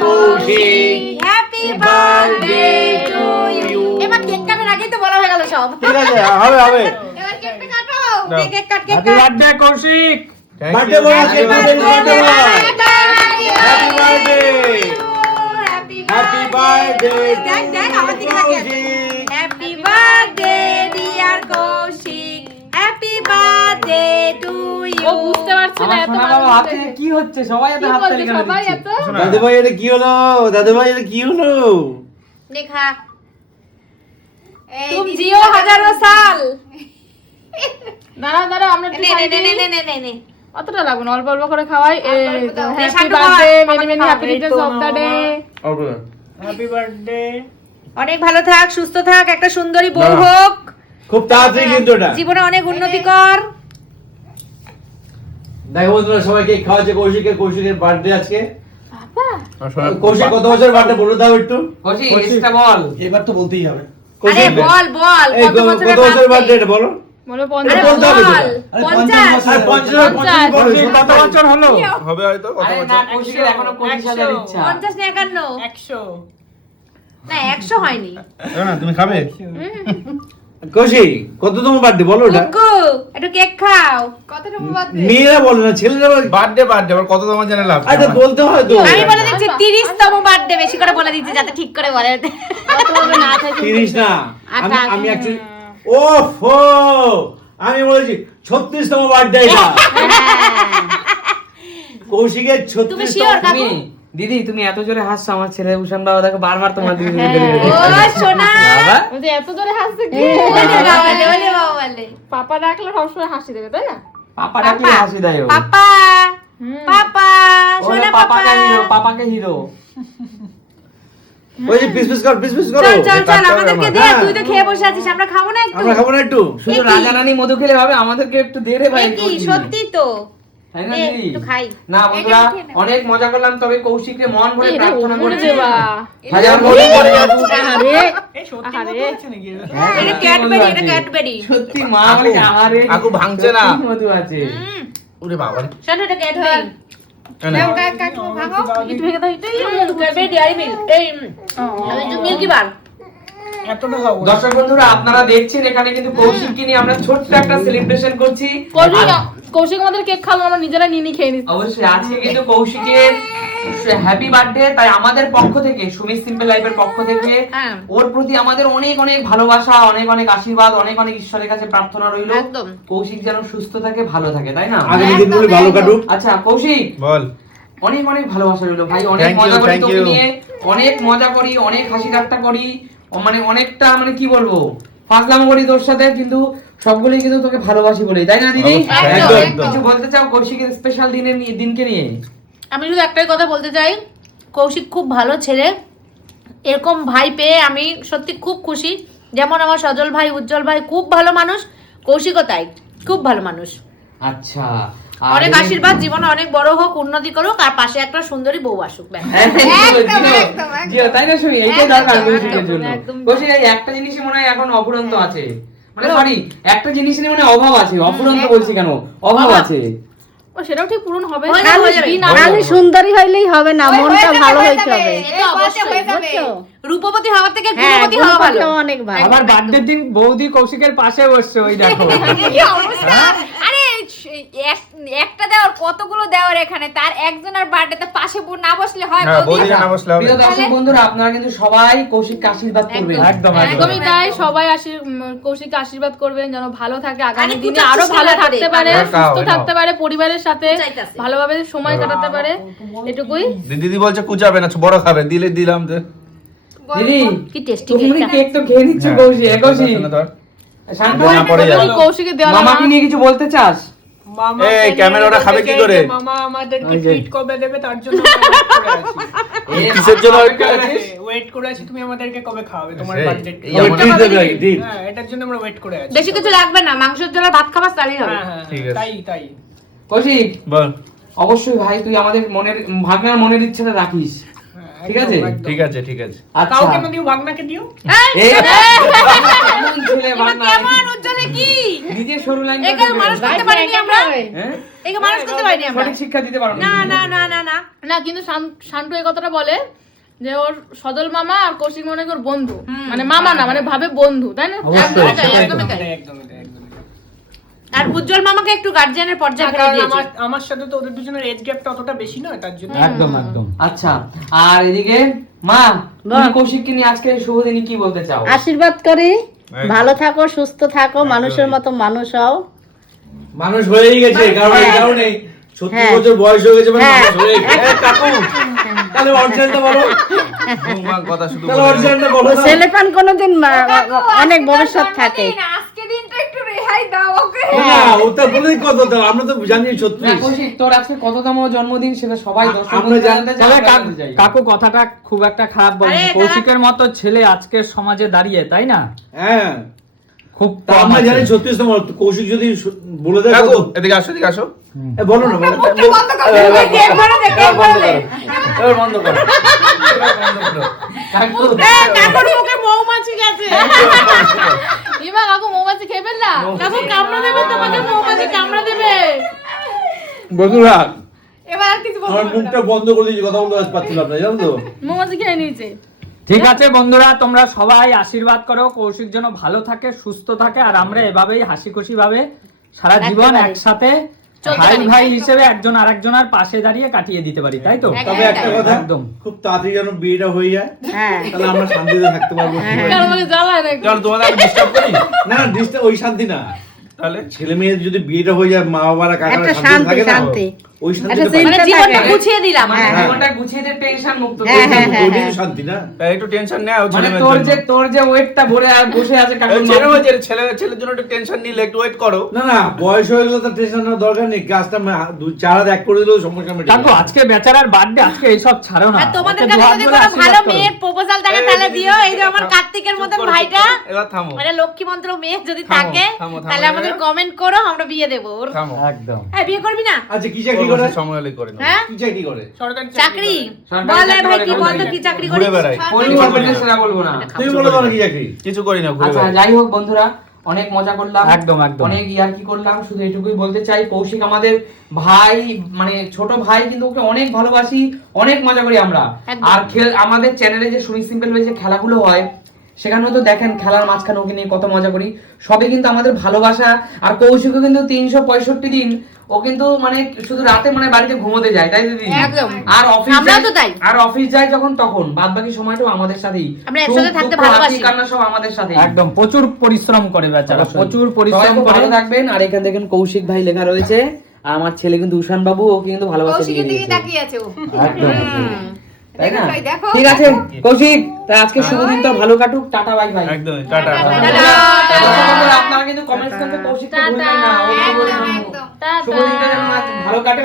Kaushik, happy birthday to you. এবার cake কাটার আগেই তো বলা হয়ে গেল সব। ঠিক আছে, হবে হবে। এবার কেকটা কাটো। দাও। Cake cut, cake happy cut. Birthday Koushik. Birthday boy, Happy birthday birthday, boy. happy happy birthday, Happy happy birthday. দেখ, দেখ, আমার দিকে তাকিয়ে আছে। Happy birthday dear Kaushik, Happy birthday to you। ও বুঝতে পারছে না আমার এত সোনা মানুষ বাবা হাতে দেখে। কি হচ্ছে? সবাই এত কি হাত বলছে তালি কেন সবাই দিচ্ছে? এত? শোনা। দাদু ভাই এটা কি হলো? দাদু ভাই এটা কি হলো? দেখা तुम जियो हजारों साल। দাঁড়াও দাঁড়াও আমরা একটু নে খাই নে নে দিই। নে নে নে। অতটা লাগবে না, অল্প অল্প করে খাওয়াই। এই অল্প দাও। হ্যাপি শান্টু বার্থডে, খাওয়া, মেনি মেনি খাওয়া। Happy Returns of the day. Happy birthday. অনেক ভালো থাক, সুস্থ থাক, একটা সুন্দরী বউ না। হোক, খুব তাড়াতাড়ি কিন্তু এটা। জীবনে অনেক উন্নতি কর। দেখো বন্ধুরা, সবাই কেক খাওয়াচ্ছে কৌশিকের বার্থডে আজকে। বাবা কৌশিক কত বছর বার্থডে বলে দাও একটু। কৌশিক এক্সট্রা বল। এবার তো বলতেই হবে। আরে কৌশিক, বল বল এই কত বছরের কত বছর বার্থডে বার্থডে? এটা বলো। বলো আরে 50। বলতে হবে তো। বল, আরে 50। আর 50 50 কত বছর হলো? হবে হয়তো কত আরে না, বছর? কৌশিকের এখনো 25,000 ইচ্ছা। 50 না 51? 100। না 100 হয়নি। না তুমি খাবে? কৌশিক কততম বার্থডে বলো ওটা। গুগু একটু কেক খাও। কতটা বার্থডে? মেয়েরা বলে না, ছেলেরা বলে। বার্থডে বার্থডে আবার কত তোমার জানা লাভ? আরে বলতে হয় তো। আমি বলে দিচ্ছি 30তম বার্থডে, বেশি করে বলে দিচ্ছি যাতে ঠিক করে বলে। কত হবে না আছে? 30 না, আমি আচ্ছা, আমি অ্যাকচুয়ালি ওহো আমি বলেছি 36তম বার্থডে এটা। কৌশিকের তুমি 36তম। শিওর কাকু? তুমি দিদি তুমি এত জোরে হাসছো, আমার ছেলে উষান বাবা দেখো বারবার তোমার দিকে ও সোনা। বাবা বলতে এত জোরে হাসছে কি? ওলে বাবা লে, ওলে বাবা বলে। পাপা ডাকলে সবসময় হাসি দেবে তাই না? পাপা ডাকলে হাসি দেয় ও। পাপা হুম। পাপা ওরে সোনা পাপা। পাপাকে হিরো, পাপাকে হিরো। ওই যে পিস পিস কর, পিস পিস করো। চল চল চল, কাটতে হবে আমাদেরকে আমার। দে, হ্যাঁ। তুই তো খেয়ে বসে আছিস, আমরা খাবো না একটু? আমরা খাবো না একটু? শুধু এ কি? রাজা রানী মধু খেলে হবে, আমাদেরকে একটু দে রে ভাই। এ কি সত্যি তো? তাই না দে, দিদি? একটু খাই। না বন্ধুরা, এটা খেয়ে নাও। অনেক মজা করলাম, তবে কৌশিককে মন ভরে এটা প্রার্থনা মরে করছি দেবা। হাজার মনে করে যাবো। আরে এই সত্যি আহারে। মধু আছে নাকি? হ্যাঁ, এটা সত্যি ক্যাডবেরি, মধু এটা আছে। ক্যাডবেরি। সত্যি মা বলে আহারে আকু ভাঙছে না। সত্যি মধু আছে। ওরে বাবা রে। শোনো, এটা ক্যাডবেরি। না, না। একটু ভেঙে দাও এটাই। Cadbury dairy milk. এই আমি তো মিল্কি বার। এতটা খাবো। দর্শক বন্ধুরা আপনারা দেখছেন এখানে কিন্তু কৌশিককে নিয়ে আমরা ছোট্ট একটা সেলিব্রেশন করছি। কৌশিক আমাদের কেক খাবো, আমরা নিজেরা নিয়ে খেয়ে নিচ্ছি। অবশ্যই আজকে কিন্তু কৌশিকের হ্যাপি বার্থডে, তাই আমাদের পক্ষ থেকে সুমিত সিম্পল লাইফের পক্ষ থেকে হ্যাঁ। ওর প্রতি আমাদের অনেক অনেক ভালোবাসা, অনেক অনেক আশীর্বাদ, অনেক অনেক ঈশ্বরের কাছে প্রার্থনা রইল একদম। কৌশিক যেন সুস্থ থাকে, ভালো থাকে, তাই না? আগামী দিনগুলো ভালো কাটুক। আচ্ছা কৌশিক, বল। অনেক অনেক ভালোবাসা রইল ভাই, অনেক Thank you, মজা করি thank তোকে you. নিয়ে, অনেক মজা করি, অনেক হাসি ঠাট্টা করি, মানে অনেকটা মানে কি বলবো ফাজলাম করি তোর সাথে, কিন্তু সবগুলোই কিন্তু তোকে ভালোবাসি বলেই, তাই না দিদি? অবশ্যই, একদম, একদম। কিছু বলতে চাও কৌশিকের স্পেশাল দিনকে নিয়ে? আমি শুধু একটাই কথা বলতে চাই, কৌশিক খুব ভালো ছেলে, এরকম ভাই পেয়ে আমি সত্যি খুব খুশি। যেমন আমার সজল ভাই, উজ্জ্বল ভাই খুব ভালো মানুষ, কৌশিকও তাই খুব ভালো মানুষ। আচ্ছা অনেক আশীর্বাদ, জীবনে অনেক বড় হোক, উন্নতি করুক, আর পাশে একটা সুন্দরী বউ আসুক। ব্যাস। তাই না শুনি এইটাই দরকার কৌশিকের জন্য। একদম। কৌশিক এই একটা জিনিসই মনে হয় এখন অফুরন্ত আছে, মানে সরি একটা জিনিসের মানে অভাব আছে, অফুরন্ত বলছি কেন, অভাব আছে। ও সেটাও ঠিক পূরণ হবে। হয়ে যাবে, হয়ে যাবে। দিন হয়ে আগে যাবে। সুন্দরী হইলেই হবে না, মনটা ভালো হইতে হবে। এ তো অবশ্যই, বুঝছো? রূপবতী হওয়ার থেকে হ্যাঁ, গুণবতী হওয়া ভালো। গুণবতী অনেক ভালো। আবার বার্থডে দিন বৌদি কৌশিকের পাশে বসছে, ওই দেখো। কি অবস্থা? আরে একটা দেওয়ার কতগুলো দেওয়ার এখানে, তার একজনের বার্থডে পাশে না বসলে হয়? হ্যাঁ, বৌদি? বৌদি না বসলে হবে। প্রিয় দর্শক বন্ধুরা আপনারা কিন্তু সবাই কৌশিককে আশীর্বাদ করবেন। একদম একদমই তাই, সবাই কৌশিককে আশীর্বাদ করবেন যেন ভালো থাকে, আগামী আরে দিনে কুচাচ্ছিস আরো ভালো না থাকতে রে, পারে, পাগল। সুস্থ খাও, থাকতে পারে, পরিবারের সাথে কুচাইতাছে। ভালোভাবে সময় কাটাতে পারে, এটুকুই। দিদি বলছে কুচাবে না, বড় খাবে, দিলাম তো। দিদি কি টেস্টি তুমি কেকটা। কেক তো খেয়ে নিচ্ছ কৌশিক, কৌশিক না ধর। শান্ত না পড়ে যাবে। কৌশিকের দেওয়া মামাকে নিয়ে কিছু বলতে চাস? এই ক্যামেরাটা খাবে কি করে? মামা আমাদেরকে ওই যে। ট্রিট কবে দেবে তার জন্য কিসের জন্য wait করে আছিস? ওয়েট করে আছি, তুমি আমাদেরকে কবে খাওয়াবে তোমার সেই, বার্থডে? এই আমার- treat দেবে নাকি? treat? হ্যাঁ, এটার জন্য আমরা ওয়েট করে আছি। বেশি কিছু লাগবে না, মাংসের জন্য ভাত খাবার তাহলেই হবে। হ্যাঁ হ্যাঁ ঠিক আছে। তাই কৌশিক বল। অবশ্যই ভাই তুই আমাদের মনের ভাবনা মনের ইচ্ছাটা রাখিস। ঠিক আছে? ঠিক আছে ঠিক আছে। আচ্ছা কাউকে না দিও, ভাগনাকে দিও। এই কেমন ছেলে ভাগনা, কেমন উজ্জ্বলে কি নিজের সরু লাইন একে মানুষ করতে পারিনি আমরা, হ্যাঁ একে মানুষ করতে পারিনি আমরা। সঠিক শিক্ষা দিতে পারো না না না না না না কিন্তু শান্তু এই কথাটা বলে যে ওর সজল মামা আর কৌশিক মনে ওর বন্ধু, মানে মামা না, মানে ভাবে বন্ধু, তাই না? একদমই তাই, একদমই তাই। একদমই তাই, একদমই তাই। আর উজ্জ্বল মামাকে একটু গার্জিয়ানের পর্যায়ে ফেলে কারণ দিয়েছে। আমার সাথে তো ওদের দুজনের এজ গ্যাপটা অতটা বেশি নয়, তার জন্য। একদম একদম। আচ্ছা আর এদিকে মা, তুমি কৌশিককে নিয়ে আজকে শুভ দিনে কি বলতে চাও? আশীর্বাদ করি, ভালো থাকো, সুস্থ থাকো, মানুষের মতো মানুষ হও। মানুষ হয়েই গেছে, কারণ এই কারণে 36 বছর বয়স হয়ে গেছে মানে মানুষ হয়ে গেছে। কাকু তাহলে অরিজিনালটা বলো, কথা শুধু তাহলে অরিজিনালটা বলো না। ছেলেপান কোনোদিন অনেক ভবিষ্যৎ থাকে। আজকে দিনটা একটু রেহাই দাও ওকে। না ওটা বলেই কত, আমরা তো জানি না 36। কৌশিক, তোর আজকে কততম জন্মদিন সেটা সবাই দর্শক আমরা জানতে চাই, তবে আমরা জানতে চাই। কাকু কথাটা খুব একটা খারাপ বলেনি, আরে, কৌশিকের মতো ছেলে আজকের সমাজে দাঁড়িয়ে, তাই না? হ্যাঁ খুব তা কম আমরা আছে। জানি 36তম, কৌশিক যদি বলে দেয় কাকু কত? এদিকে আসো, এদিকে আসো। বলো না বলো। বন্ধ কর দে, কেক ভরে দে, কেক ভরে দে। এবার বন্ধ করো, এবার বন্ধ করো। কাকু, কাকুর মুখে মৌমাছি গেছে। এবার কাকু মৌমাছি খেয়ে ফেললা? কাকু কামড়া দেবে তোমাকে, মৌমাছি কামড়া দেবে। বন্ধুরা এবার আর কিছু বলবো আমার না। মুখটা বন্ধ করে দিয়েছি, কথা বলতে পারছিলাম না, জানো তো? মৌমাছি খেয়ে নিয়েছে। ঠিক আছে বন্ধুরা, তোমরা সবাই আশীর্বাদ করো কৌশিক যেন ভালো থাকে, সুস্থ থাকে, আর আমরা এভাবেই হাসি খুশি ভাবে সারা জীবন পারি। একসাথে চলতে ভাই পারি। ভাই হিসেবে একজন আরেকজনের পাশে দাঁড়িয়ে কাটিয়ে দিতে পারি, তাই তো? তবে একটা কথা, একদম। খুব তাড়াতাড়ি যেন বিয়েটা হয়ে যায়, হ্যাঁ, তাহলে আমরা শান্তিতে থাকতে পারবো। কারণ আমাকে জ্বালায় না একটু। কারণ তোমাদের আমি ডিস্টার্ব করি না না ডিস্টার্ব, ওই শান্তি না, তাহলে ছেলে মেয়ের যদি বিয়েটা হয়ে যায়, মা বাবারা কাকারা একটা শান্তি শান্তি, থাকে না, শান্তি। ওই একটা শান্তিটা চিন্তা মানে পাই। জীবনটা থাকে। গুছিয়ে দিলাম। মানে হ্যাঁ। জীবনটা গুছিয়ে দে, টেনশন মুক্ত হ্যাঁ, করে। হ্যাঁ, ওইটাই তো শান্তি না? তাই একটু টেনশন নেও ছেলে মানে মেয়ের তোর যে ওয়েটটা ভরে আর বসে আছে কাকুর ছেলের জন্য একটু টেনশন নিলে একটু ওয়েট করো। না না বয়স হয়ে গেলে তো টেনশন নেওয়ার দরকার নেই, কাজটা 2-4 হাত এক করে দিলেও সমস্যা মিটে কাকু যাবে। আজকে বেচারার বার্থডে, আজকে এইসব ছাড়ো না। আর তোমাদের ওকে কাছে দুহাত যদি ধরে কোনো আশীর্বাদ ভালো করো। মেয়ের প্রপোজাল থাকে তাহলে দিও। এই যে আমার কার্তিকের চুপ মতন করো, ভাইটা, চুপ করো। এবার থামো মানে লক্ষ্মী মন্ত্র মেয়ে যদি থামো, থাকে থামো, থামো, তাহলে আমাদের এবার। কমেন্ট করো, আমরা বিয়ে দেবো ওর। থামো। একদম। হ্যাঁ বিয়ে করবি না? আচ্ছা কি চাকরি ওর করে? সময় হলে করে নেবো। হ্যাঁ কি চাকরি করে? সরকারি চাকরি সরকারি বলে চাকরি ভাই করে কি বলতে বলতো গেলে। কি চাকরি ঘুরে করিস? বেড়াই। বলবো বলতে সেটা বলবো না। তুমি বলো তোমার কি চাকরি? কিছু করি না, ঘুরে আচ্ছা বেড়াই। যাই হোক বন্ধুরা, অনেক মজা করলাম, একদম, একদম। অনেক ইয়ার্কি করলাম, শুধু এটুকুই বলতে চাই, কৌশিক আমাদের ভাই, মানে ছোট ভাই, কিন্তু ওকে অনেক ভালোবাসি, অনেক মজা করি আমরা। একদম। আর আমাদের চ্যানেলে যে সুনি সিম্পল যে খেলাগুলো হয়, সেখানেও তো দেখেন খেলার মাঝখানে ওকে নিয়ে কত মজা করি, সবে কিন্তু আমাদের ভালোবাসা। আর কৌশিকও কিন্তু 365 দিন ও কিন্তু মানে শুধু রাতে মানে বাড়িতে ঘুমোতে যায়, তাই দিদি? একদম। আর অফিস আমরাও তো তাই। আর অফিস যায় যখন, তখন বাদ বাকি সময়টাও আমাদের সাথেই, আমরা একসাথে সুখ, থাকতে দুঃখ, ভালোবাসি। হাসি, কান্না সব আমাদের সাথেই। একদম প্রচুর পরিশ্রম করে বেচারা, অবশ্যই। প্রচুর সবাই পরিশ্রম খুব করে। ভালো থাকবেন। আর এখানে দেখেন কৌশিক ভাই লেখা রয়েছে, আর আমার ছেলে কিন্তু উষান বাবু, ও কিন্তু ভালোবাসা দিয়ে কৌশিকের দিকে দিয়েছে, তাকিয়ে আছে ও। একদম। তাই না? ভাই দেখো, ঠিক আছে কৌশিক, তাই আজকে শুভ দিন তো ভালো কাটুক, টাটা বাই বাই। একদম টাটা। আপনারা কিন্তু কমেন্টস করতে কৌশিককে ভুলবেন না, ও কিন্তু বলবেন, একদম। শুভ দিনটা যেন ভালো কাটে।